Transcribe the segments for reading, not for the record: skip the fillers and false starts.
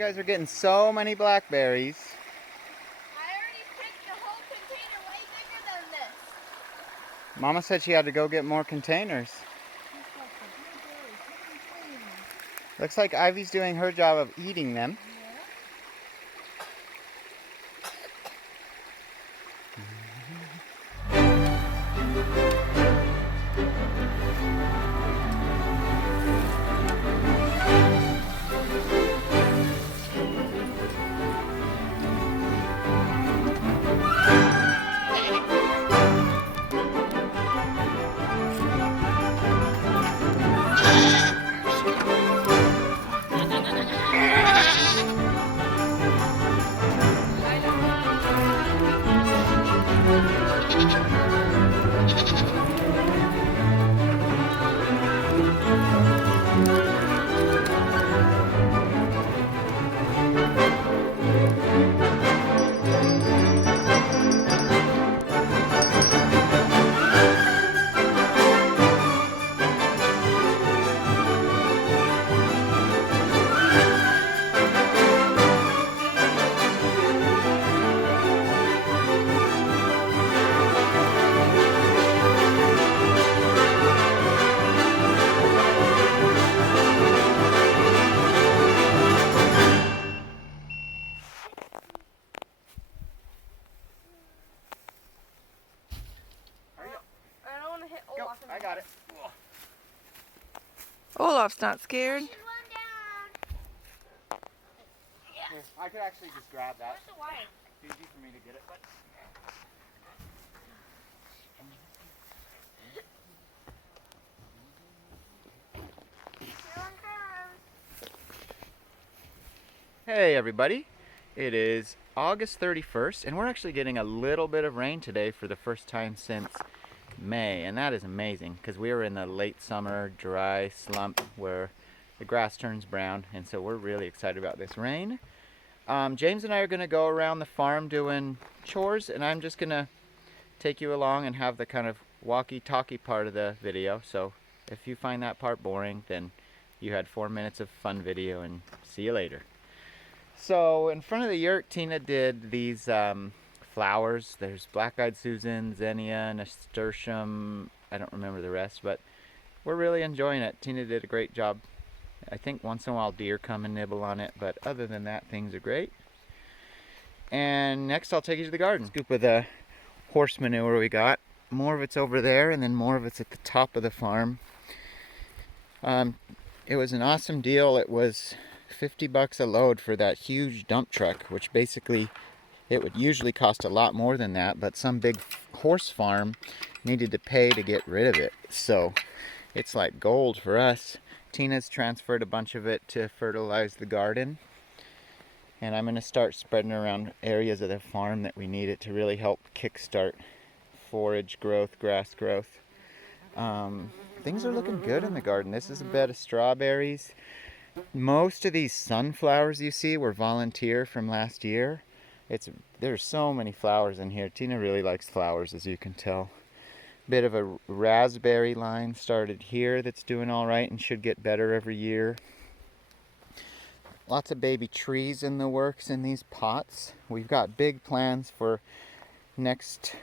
guys are getting so many blackberries. I already picked the whole container way bigger than this. Mama said she had to go get more containers. Looks like Ivy's doing her job of eating them. I got it. Olaf's not scared. There's one down. Here, I could actually just grab that. Where's the wire? It's easy for me to get it, but... Hey everybody, it is August 31st and we're actually getting a little bit of rain today for the first time since May, and that is amazing because we were in the late summer dry slump where the grass turns brown, and so we're really excited about this rain. James and I are going to go around the farm doing chores, and I'm just going to take you along and have the kind of walkie-talkie part of the video, so if you find that part boring, then you had 4 minutes of fun video, and see you later. So in front of the yurt, Tina did these flowers. There's black-eyed Susan, zinnia, nasturtium. I don't remember the rest, but we're really enjoying it. Tina did a great job. I think once in a while deer come and nibble on it, but other than that, things are great. And next I'll take you to the garden. Scoop of the horse manure we got. More of it's over there, and then more of it's at the top of the farm. It was an awesome deal. It was $50 a load for that huge dump truck, which basically it would usually cost a lot more than that, but some big horse farm needed to pay to get rid of it, so it's like gold for us. Tina's transferred a bunch of it to fertilize the garden, and I'm going to start spreading around areas of the farm that we need it to really help kickstart forage growth, grass growth. Things are looking good in the garden. This is a bed of strawberries. Most of these sunflowers you see were volunteer from last year. There's so many flowers in here. Tina really likes flowers, as you can tell. Bit of a raspberry line started here that's doing all right and should get better every year. Lots of baby trees in the works in these pots. We've got big plans for next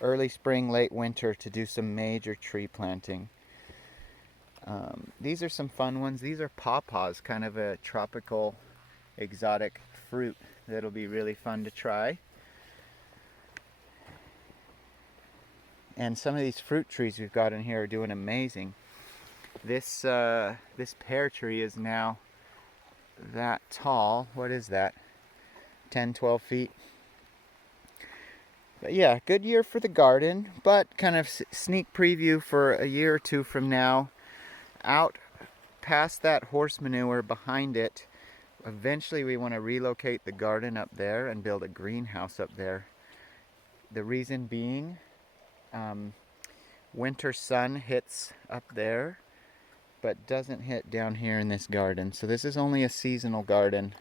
early spring, late winter to do some major tree planting. These are some fun ones. These are pawpaws, kind of a tropical exotic fruit that'll be really fun to try. And some of these fruit trees we've got in here are doing amazing. This pear tree is now that tall. What is that? 10, 12 feet. But yeah, good year for the garden, but kind of sneak preview for a year or two from now. Out past that horse manure behind it, eventually we want to relocate the garden up there and build a greenhouse up there. The reason being, winter sun hits up there, but doesn't hit down here in this garden. So this is only a seasonal garden.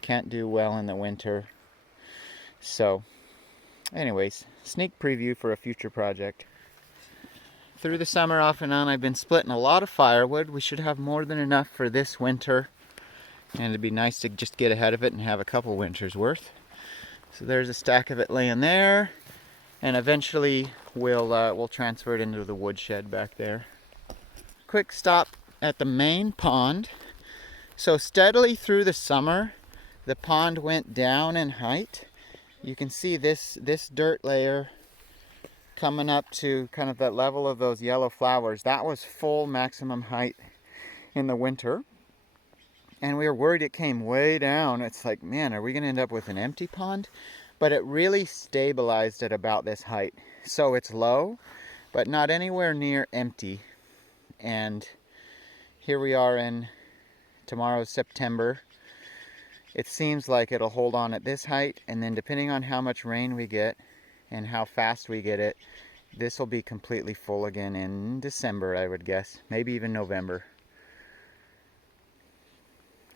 Can't do well in the winter. So, anyways, sneak preview for a future project. Through the summer, off and on, I've been splitting a lot of firewood. We should have more than enough for this winter. And it'd be nice to just get ahead of it and have a couple winters worth. So there's a stack of it laying there, and eventually we'll transfer it into the woodshed back there. Quick stop at the main pond. So steadily through the summer, the pond went down in height. You can see this dirt layer coming up to kind of that level of those yellow flowers. That was full maximum height in the winter. And we were worried it came way down. It's like, man, are we going to end up with an empty pond? But it really stabilized at about this height. So it's low, but not anywhere near empty. And here we are in tomorrow's September. It seems like it'll hold on at this height, and then depending on how much rain we get and how fast we get it, this will be completely full again in December, I would guess. Maybe even November.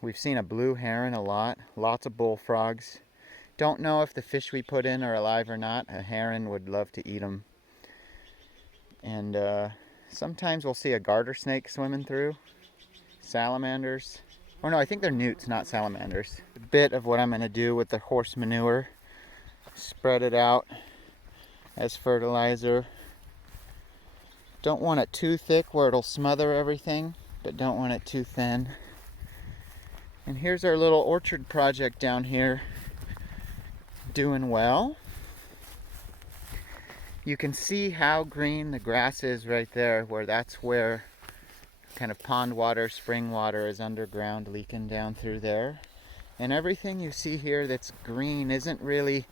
We've seen a blue heron a lot, lots of bullfrogs. Don't know if the fish we put in are alive or not. A heron would love to eat them. And sometimes we'll see a garter snake swimming through. Salamanders. Or no, I think they're newts, not salamanders. A bit of what I'm going to do with the horse manure. Spread it out as fertilizer. Don't want it too thick where it'll smother everything, but don't want it too thin. And here's our little orchard project down here, doing well. You can see how green the grass is right there, where that's where kind of pond water, spring water is underground leaking down through there. And everything you see here that's green isn't really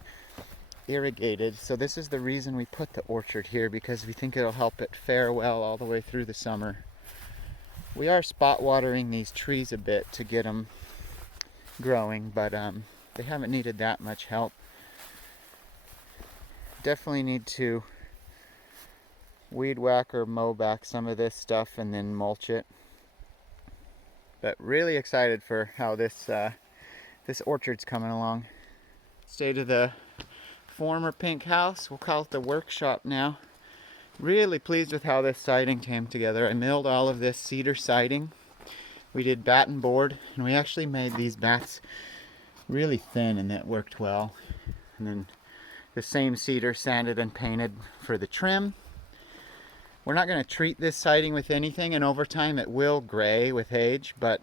irrigated. So this is the reason we put the orchard here, because we think it'll help it fare well all the way through the summer. We are spot watering these trees a bit to get them growing, but they haven't needed that much help. Definitely need to weed whack or mow back some of this stuff and then mulch it. But really excited for how this orchard's coming along. Stayed at the former pink house. We'll call it the workshop now. Really pleased with how this siding came together. I milled all of this cedar siding. We did batten board, and we actually made these bats really thin, and that worked well. And then the same cedar sanded and painted for the trim. We're not going to treat this siding with anything, and over time it will gray with age, but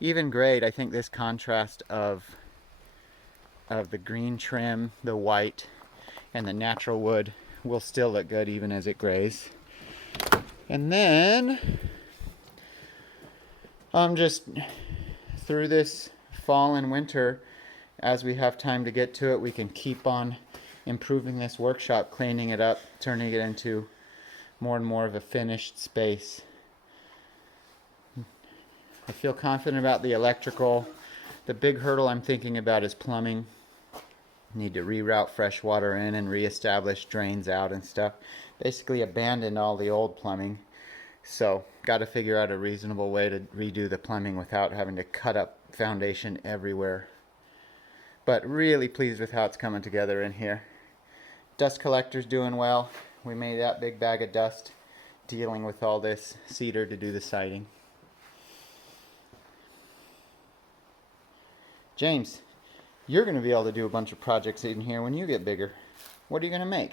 even grayed, I think this contrast of the green trim, the white, and the natural wood will still look good even as it grays. And then just through this fall and winter, as we have time to get to it, we can keep on improving this workshop, cleaning it up, turning it into more and more of a finished space. I feel confident about the electrical. The big hurdle I'm thinking about is plumbing. Need to reroute fresh water in and reestablish drains out and stuff. Basically abandoned all the old plumbing. So got to figure out a reasonable way to redo the plumbing without having to cut up foundation everywhere. But really pleased with how it's coming together in here. Dust collector's doing well. We made that big bag of dust dealing with all this cedar to do the siding. James, you're going to be able to do a bunch of projects in here when you get bigger. What are you going to make?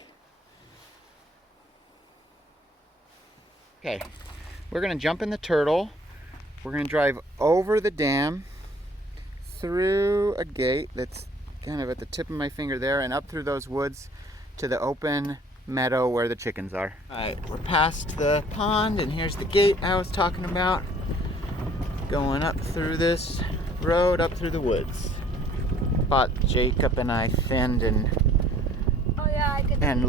Okay, we're going to jump in the turtle. We're going to drive over the dam, through a gate that's kind of at the tip of my finger there, and up through those woods to the open meadow where the chickens are. Alright, we're past the pond, and here's the gate I was talking about. Going up through this road, up through the woods. Spot Jacob and I thinned and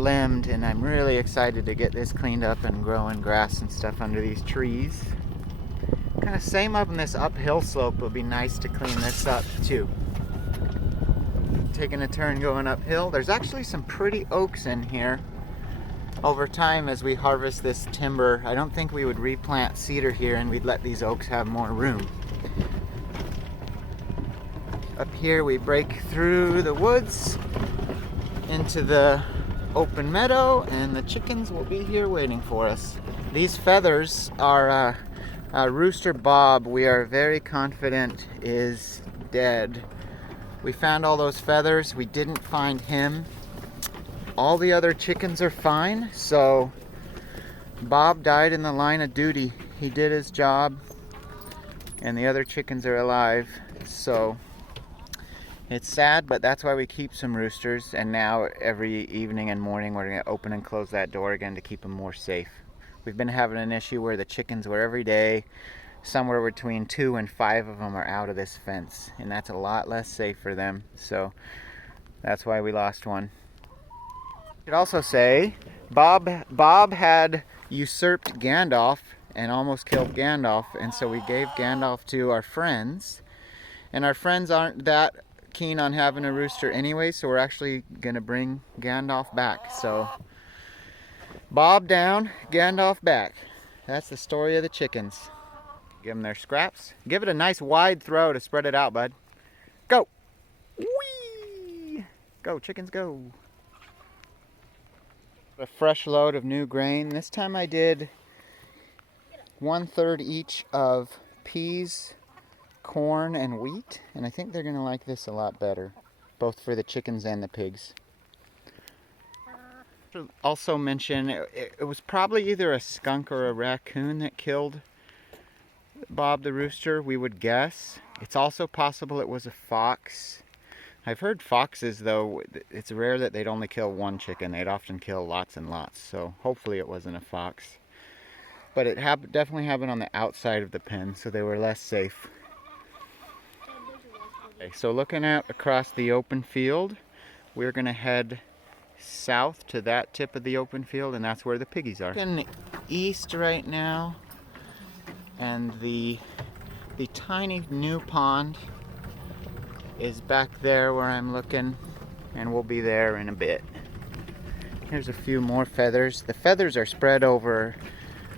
limbed, and I'm really excited to get this cleaned up and growing grass and stuff under these trees. Kind of same up on this uphill slope. Would be nice to clean this up too. Taking a turn going uphill. There's actually some pretty oaks in here. Over time, as we harvest this timber, I don't think we would replant cedar here, and we'd let these oaks have more room. Up here we break through the woods into the open meadow, and the chickens will be here waiting for us. These feathers are Rooster Bob, we are very confident, is dead. We found all those feathers. We didn't find him. All the other chickens are fine, so Bob died in the line of duty. He did his job, and the other chickens are alive. So it's sad, but that's why we keep some roosters. And now every evening and morning we're going to open and close that door again to keep them more safe. We've been having an issue where the chickens were every day, somewhere between 2 and 5 of them are out of this fence, and that's a lot less safe for them. So that's why we lost one. I should also say, Bob had usurped Gandalf and almost killed Gandalf, and so we gave Gandalf to our friends. And our friends aren't that keen on having a rooster anyway, so we're actually going to bring Gandalf back. So Bob down, Gandalf back. That's the story of the chickens. Give them their scraps. Give it a nice wide throw to spread it out, bud. Go! Whee! Go, chickens, go. A fresh load of new grain. This time I did 1/3 each of peas, corn, and wheat. And I think they're going to like this a lot better, both for the chickens and the pigs. Also mention, it was probably either a skunk or a raccoon that killed Bob the rooster, we would guess. It's also possible it was a fox. I've heard foxes, though, it's rare that they'd only kill one chicken. They'd often kill lots and lots, so hopefully it wasn't a fox. But it definitely happened on the outside of the pen, so they were less safe. Okay, so looking out across the open field, we're going to head south to that tip of the open field, and that's where the piggies are. Looking east right now, and the tiny new pond is back there where I'm looking, and we'll be there in a bit. Here's a few more feathers. The feathers are spread over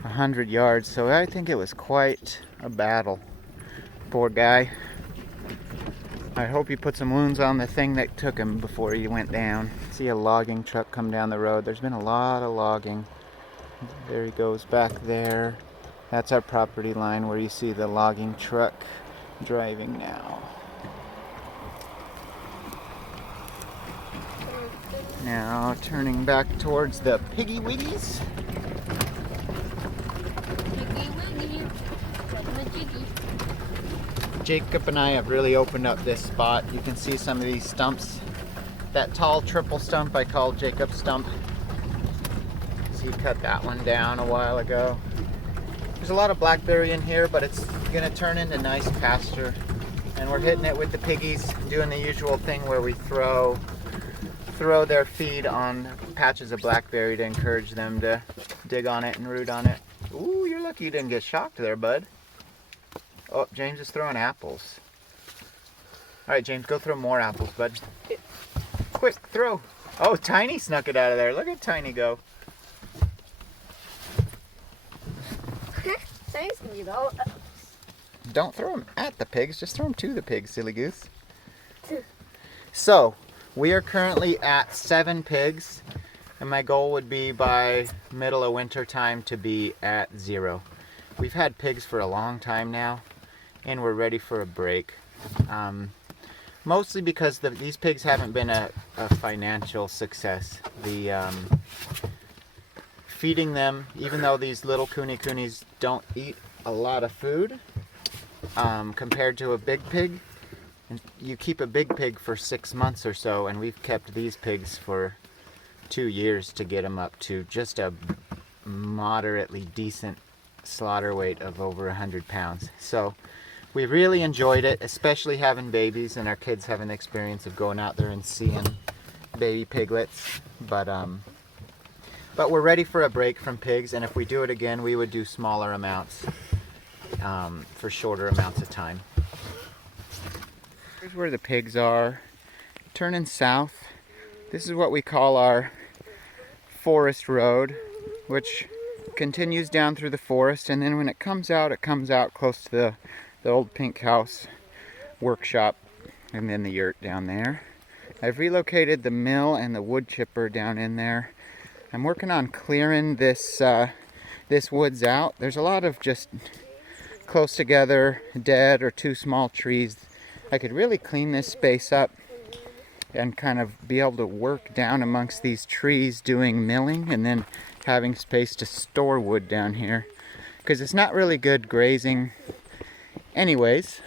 100 yards, so I think it was quite a battle. Poor guy. I hope he put some wounds on the thing that took him before he went down. See a logging truck come down the road. There's been a lot of logging. There he goes back there. That's our property line where you see the logging truck driving now. Now turning back towards the piggy wiggies. Jacob and I have really opened up this spot. You can see some of these stumps. That tall triple stump I called Jacob's stump. So he cut that one down a while ago. There's a lot of blackberry in here, but it's gonna turn into nice pasture. And we're hitting it with the piggies, doing the usual thing where we throw their feed on patches of blackberry to encourage them to dig on it and root on it. Ooh, you're lucky you didn't get shocked there, bud. Oh, James is throwing apples. All right, James, go throw more apples, bud. Quick, throw. Oh, Tiny snuck it out of there. Look at Tiny go. Thanks, Needle. Don't throw them at the pigs, just throw them to the pigs, silly goose. So, we are currently at 7 pigs, and my goal would be by middle of winter time to be at 0. We've had pigs for a long time now, and we're ready for a break. Mostly because these pigs haven't been a financial success. Feeding them, even though these little coonies don't eat a lot of food, compared to a big pig, and you keep a big pig for 6 months or so, and we've kept these pigs for 2 years to get them up to just a moderately decent slaughter weight of over 100 pounds. So we really enjoyed it, especially having babies and our kids having the experience of going out there and seeing baby piglets. But we're ready for a break from pigs, and if we do it again, we would do smaller amounts for shorter amounts of time. Here's where the pigs are. Turning south, this is what we call our forest road, which continues down through the forest, and then when it comes out close to the old pink house workshop, and then the yurt down there. I've relocated the mill and the wood chipper down in there. I'm working on clearing this woods out. There's a lot of just close together, dead or too small trees. I could really clean this space up and kind of be able to work down amongst these trees doing milling, and then having space to store wood down here, because it's not really good grazing anyways.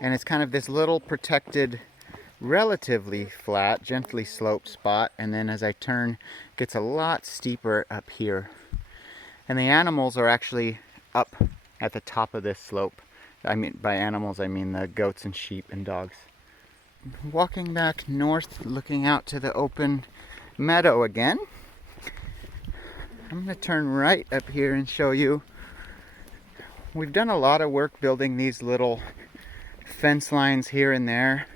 And it's kind of this little protected, relatively flat, gently sloped spot, and then as I turn, it gets a lot steeper up here. And the animals are actually up at the top of this slope. I mean, by animals, I mean the goats and sheep and dogs. Walking back north, looking out to the open meadow again. I'm going to turn right up here and show you. We've done a lot of work building these little fence lines here and there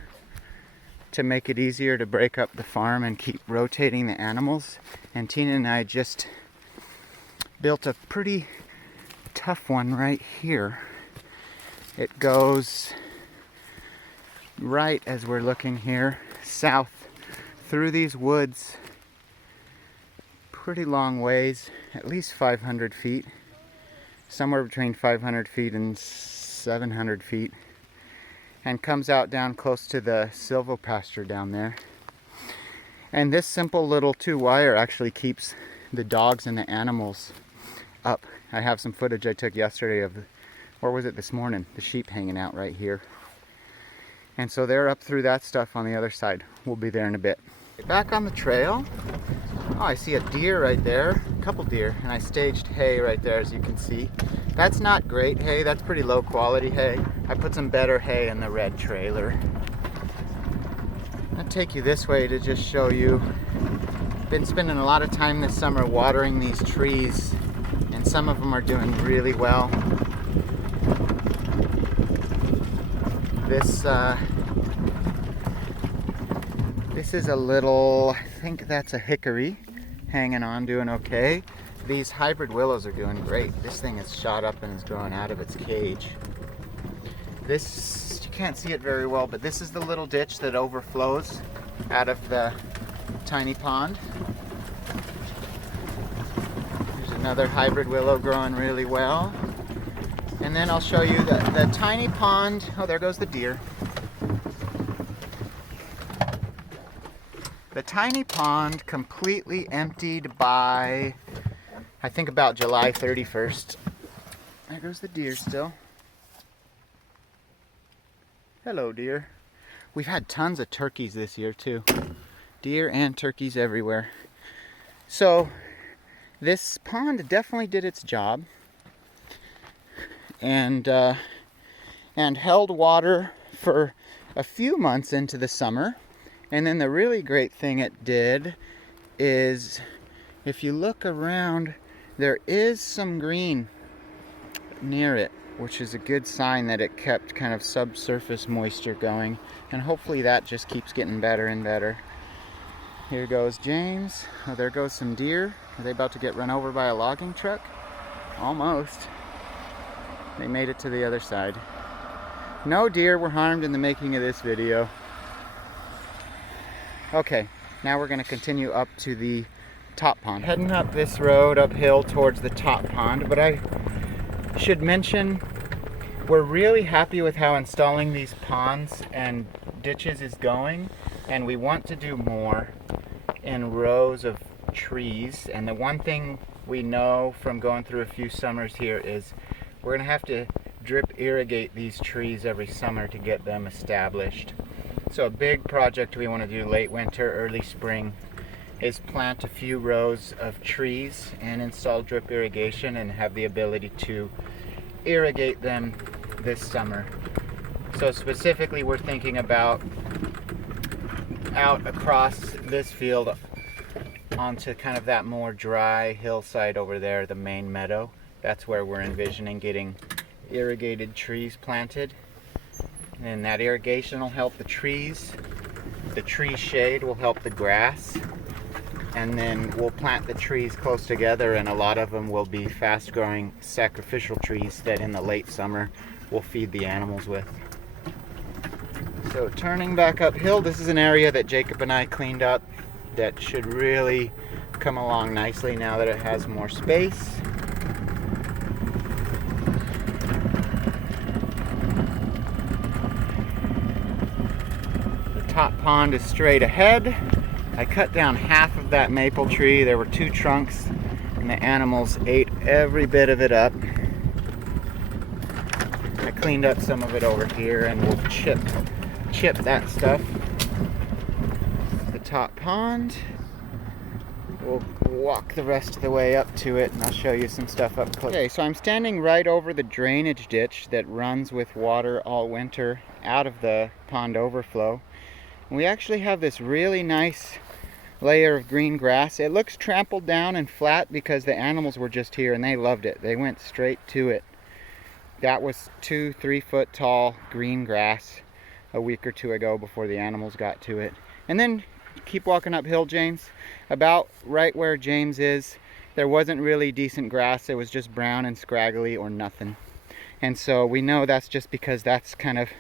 to make it easier to break up the farm and keep rotating the animals. And Tina and I just built a pretty tough one right here. It goes right, as we're looking here, south through these woods, pretty long ways, at least 500 feet, somewhere between 500 feet and 700 feet, and comes out down close to the silvopasture down there. And this simple little 2-wire actually keeps the dogs and the animals up. I have some footage I took yesterday of, or was it this morning, the sheep hanging out right here. And so they're up through that stuff on the other side. We'll be there in a bit. Back on the trail. Oh, I see a deer right there. A couple deer. And I staged hay right there, as you can see. That's not great hay. That's pretty low quality hay. I put some better hay in the red trailer. I'll take you this way to just show you. Been spending a lot of time this summer watering these trees, and some of them are doing really well. This is a little, I think that's a hickory, hanging on, doing okay. These hybrid willows are doing great. This thing is shot up and is growing out of its cage. This, you can't see it very well, but this is the little ditch that overflows out of the tiny pond. There's another hybrid willow growing really well. And then I'll show you the tiny pond. Oh, there goes the deer. The tiny pond completely emptied by, I think, about July 31st. There goes the deer still. Hello, deer. We've had tons of turkeys this year too. Deer and turkeys everywhere. So this pond definitely did its job, and held water for a few months into the summer. And then the really great thing it did is, if you look around, there is some green near it, which is a good sign that it kept kind of subsurface moisture going. And hopefully that just keeps getting better and better. Here goes James. Oh, there goes some deer. Are they about to get run over by a logging truck? Almost. They made it to the other side. No deer were harmed in the making of this video. Okay, now we're going to continue up to the top pond. Heading up this road uphill towards the top pond, but I should mention we're really happy with how installing these ponds and ditches is going, and we want to do more in rows of trees. And the one thing we know from going through a few summers here is we're going to have to drip irrigate these trees every summer to get them established. So a big project we want to do late winter, early spring is plant a few rows of trees and install drip irrigation and have the ability to irrigate them this summer. So specifically we're thinking about out across this field onto kind of that more dry hillside over there, the main meadow. That's where we're envisioning getting irrigated trees planted. And that irrigation will help the trees. The tree shade will help the grass. And then we'll plant the trees close together, and a lot of them will be fast growing sacrificial trees that in the late summer we'll feed the animals with. So turning back uphill, this is an area that Jacob and I cleaned up that should really come along nicely now that it has more space. top pond is straight ahead. I cut down half of that maple tree. There were 2 trunks and the animals ate every bit of it up. I cleaned up some of it over here and we'll chip that stuff. The top pond. We'll walk the rest of the way up to it and I'll show you some stuff up close. Okay, so I'm standing right over the drainage ditch that runs with water all winter out of the pond overflow. We actually have this really nice layer of green grass. It looks trampled down and flat because the animals were just here and they loved it. They went straight to it. That was 2-3 foot tall green grass a week or 2 ago before the animals got to it. And then keep walking uphill, James. About right where James is, there wasn't really decent grass. It was just brown and scraggly or nothing. And so we know that's just because that's kind of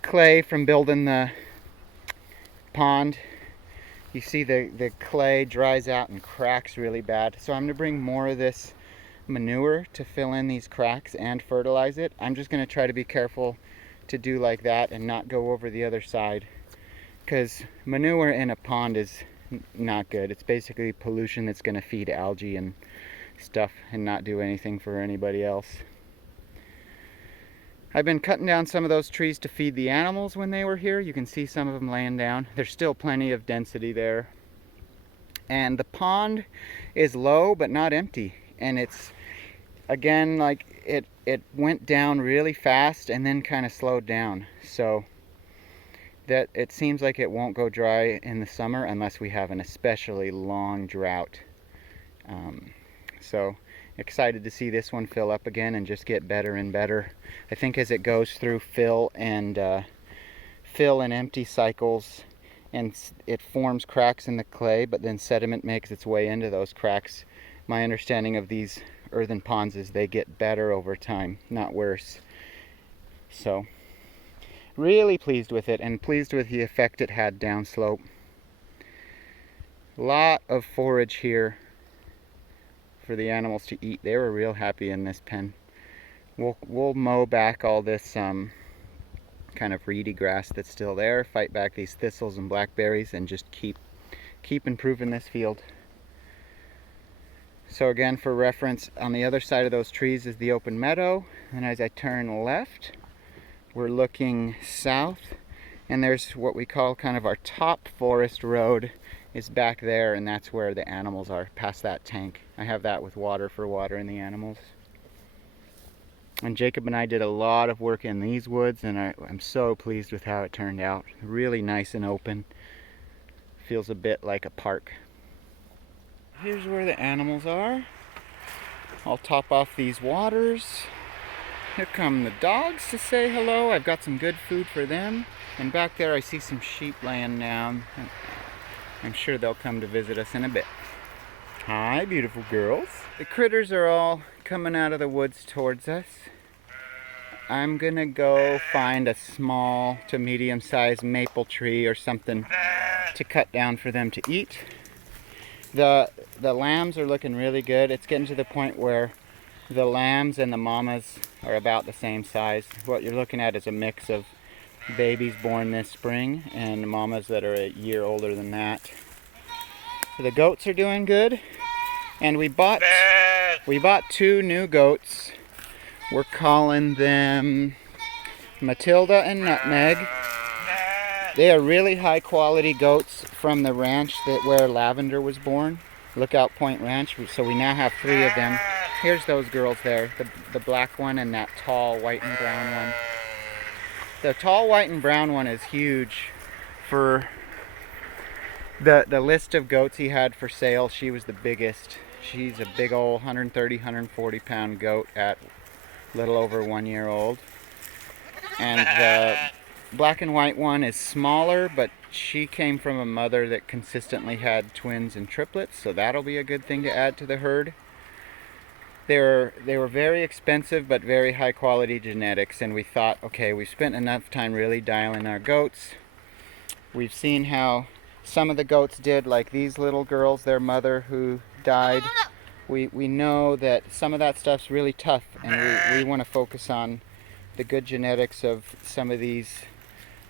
clay from building the pond. You see the clay dries out and cracks really bad. So I'm going to bring more of this manure to fill in these cracks and fertilize it. I'm just going to try to be careful to do like that and not go over the other side, because manure in a pond is not good. It's basically pollution that's going to feed algae and stuff and not do anything for anybody else. I've been cutting down some of those trees to feed the animals when they were here. You can see some of them laying down. There's still plenty of density there. And the pond is low but not empty. And it's, again, like it went down really fast and then kind of slowed down. So that it seems like it won't go dry in the summer unless we have an especially long drought. So excited to see this one fill up again and just get better and better. I think as it goes through fill and empty cycles, and it forms cracks in the clay, but then sediment makes its way into those cracks. My understanding of these earthen ponds is they get better over time, not worse. So really pleased with it and pleased with the effect it had downslope. Lot of forage here for the animals to eat. They were real happy in this pen. We'll mow back all this kind of reedy grass that's still there, fight back these thistles and blackberries, and just keep improving this field. So again, for reference, on the other side of those trees is the open meadow, and as I turn left, we're looking south, and there's what we call kind of our top forest road is back there, and that's where the animals are, past that tank. I have that with water for watering the animals. And Jacob and I did a lot of work in these woods, and I'm so pleased with how it turned out. Really nice and open. Feels a bit like a park. Here's where the animals are. I'll top off these waters. Here come the dogs to say hello. I've got some good food for them. And back there I see some sheep laying down. I'm sure they'll come to visit us in a bit. Hi, beautiful girls. The critters are all coming out of the woods towards us. I'm gonna go find a small to medium-sized maple tree or something to cut down for them to eat. The lambs are looking really good. It's getting to the point where the lambs and the mamas are about the same size. What you're looking at is a mix of babies born this spring and mamas that are a year older than that. The goats are doing good, and we bought 2 new goats. We're calling them Matilda and Nutmeg. They are really high quality goats from the ranch where Lavender was born, Lookout Point Ranch. So we now have 3 of them. Here's those girls there, the black one and that tall white and brown one. The tall white and brown one is huge. For the list of goats he had for sale, she was the biggest. She's a big old 130, 140 pound goat at a little over 1 year old. And the black and white one is smaller, but she came from a mother that consistently had twins and triplets, so that'll be a good thing to add to the herd. They were very expensive but very high quality genetics, and we thought, okay, we've spent enough time really dialing our goats. We've seen how some of the goats did, like these little girls, their mother who died. We know that some of that stuff's really tough, and we want to focus on the good genetics of some of these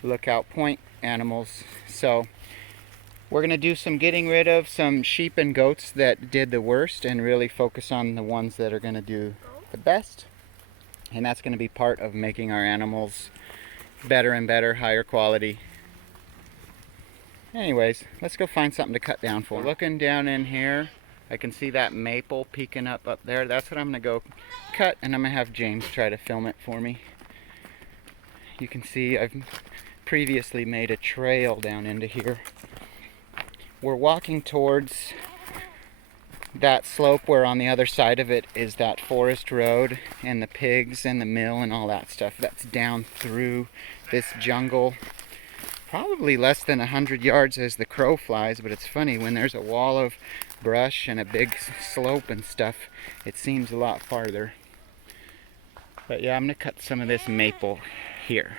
Lookout Point animals. So we're going to do some getting rid of some sheep and goats that did the worst and really focus on the ones that are going to do the best. And that's going to be part of making our animals better and better, higher quality. Anyways, let's go find something to cut down for. Looking down in here, I can see that maple peeking up there. That's what I'm going to go cut, and I'm going to have James try to film it for me. You can see I've previously made a trail down into here. We're walking towards that slope where on the other side of it is that forest road and the pigs and the mill and all that stuff. That's down through this jungle. Probably less than 100 yards as the crow flies, but it's funny, when there's a wall of brush and a big slope and stuff, it seems a lot farther. But yeah, I'm going to cut some of this maple here.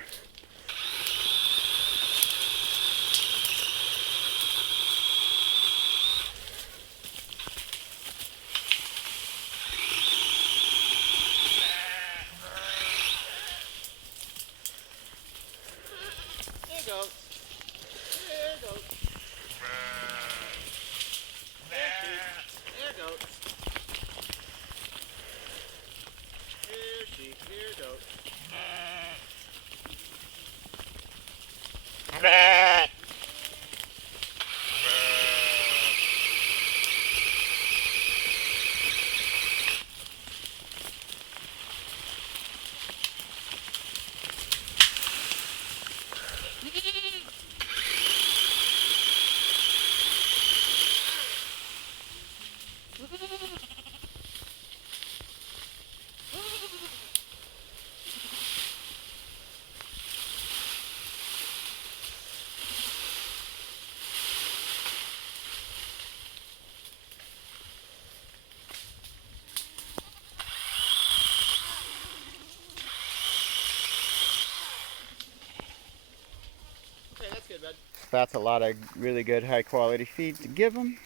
That's a lot of really good high quality feed to give them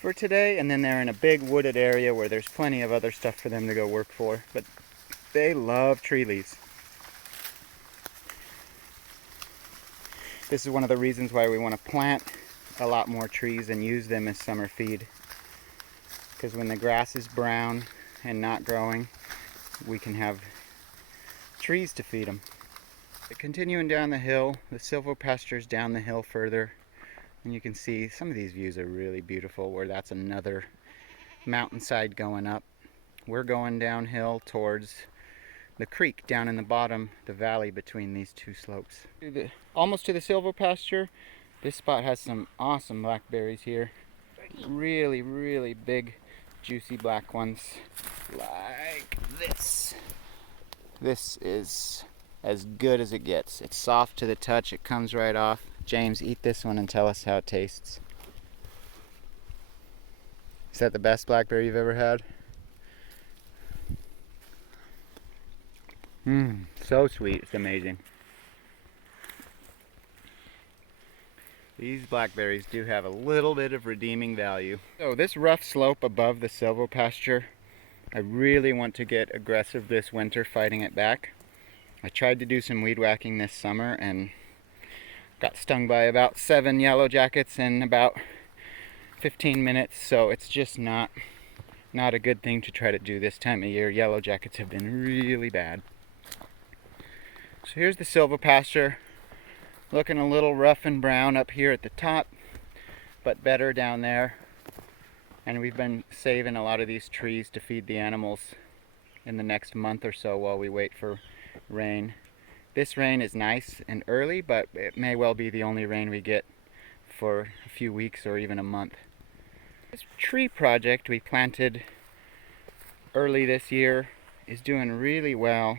for today, and then they're in a big wooded area where there's plenty of other stuff for them to go work for, but they love tree leaves. This is one of the reasons why we want to plant a lot more trees and use them as summer feed, because when the grass is brown and not growing, we can have trees to feed them. Continuing down the hill, the silvo pasture's down the hill further, and you can see some of these views are really beautiful, where that's another mountainside going up. We're going downhill towards the creek down in the bottom, the valley between these two slopes. Almost to the silvo pasture. This spot has some awesome blackberries here. Really, really big, juicy black ones like this. This is as good as it gets. It's soft to the touch, it comes right off. James, eat this one and tell us how it tastes. Is that the best blackberry you've ever had? So sweet, it's amazing. These blackberries do have a little bit of redeeming value. So this rough slope above the silvo pasture, I really want to get aggressive this winter fighting it back. I tried to do some weed whacking this summer and got stung by about 7 yellow jackets in about 15 minutes, so it's just not a good thing to try to do this time of year. Yellow jackets have been really bad. So here's the silvo pasture, looking a little rough and brown up here at the top, but better down there. And we've been saving a lot of these trees to feed the animals in the next month or so while we wait for rain. This rain is nice and early, but it may well be the only rain we get for a few weeks or even a month. This tree project we planted early this year is doing really well.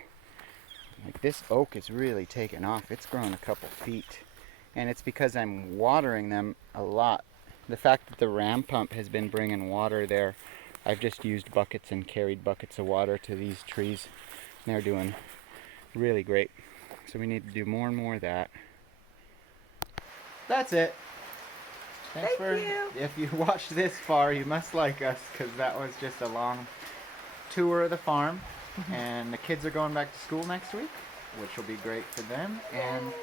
Like, this oak is really taken off. It's grown a couple feet, and it's because I'm watering them a lot. The fact that the ram pump has been bringing water there, I've just used buckets and carried buckets of water to these trees. They're doing really great. So we need to do more and more of that. That's it. Thank you. If you watched this far, you must like us, because that was just a long tour of the farm. And the kids are going back to school next week, which will be great for them. And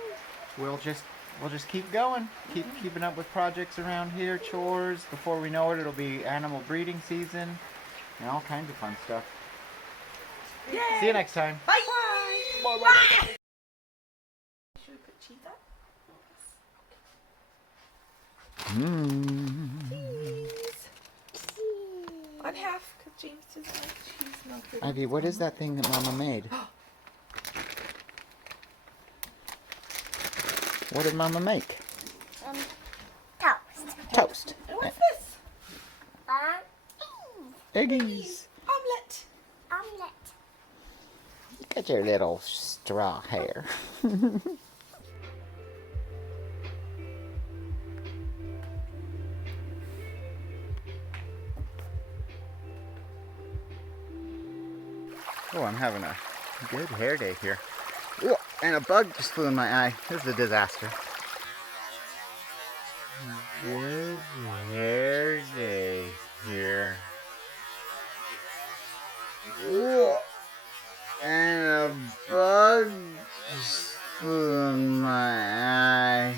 we'll just we'll just keep going. Keep keeping up with projects around here, chores. Before we know it, it'll be animal breeding season and all kinds of fun stuff. Yay. See you next time. Bye. Bye. Bye. Should we put cheese up? Cheese. On half, because James doesn't like cheese melted. Ivy, what is that thing that Mama made? What did Mama make? Toast. Toast. And what's this? Eggies. Omelette. Omelette. Look at your little straw hair. Oh, I'm having a good hair day here. Ooh, and a bug just flew in my eye. This is a disaster. Good hair day here. Ooh, and a bug just flew in my eye.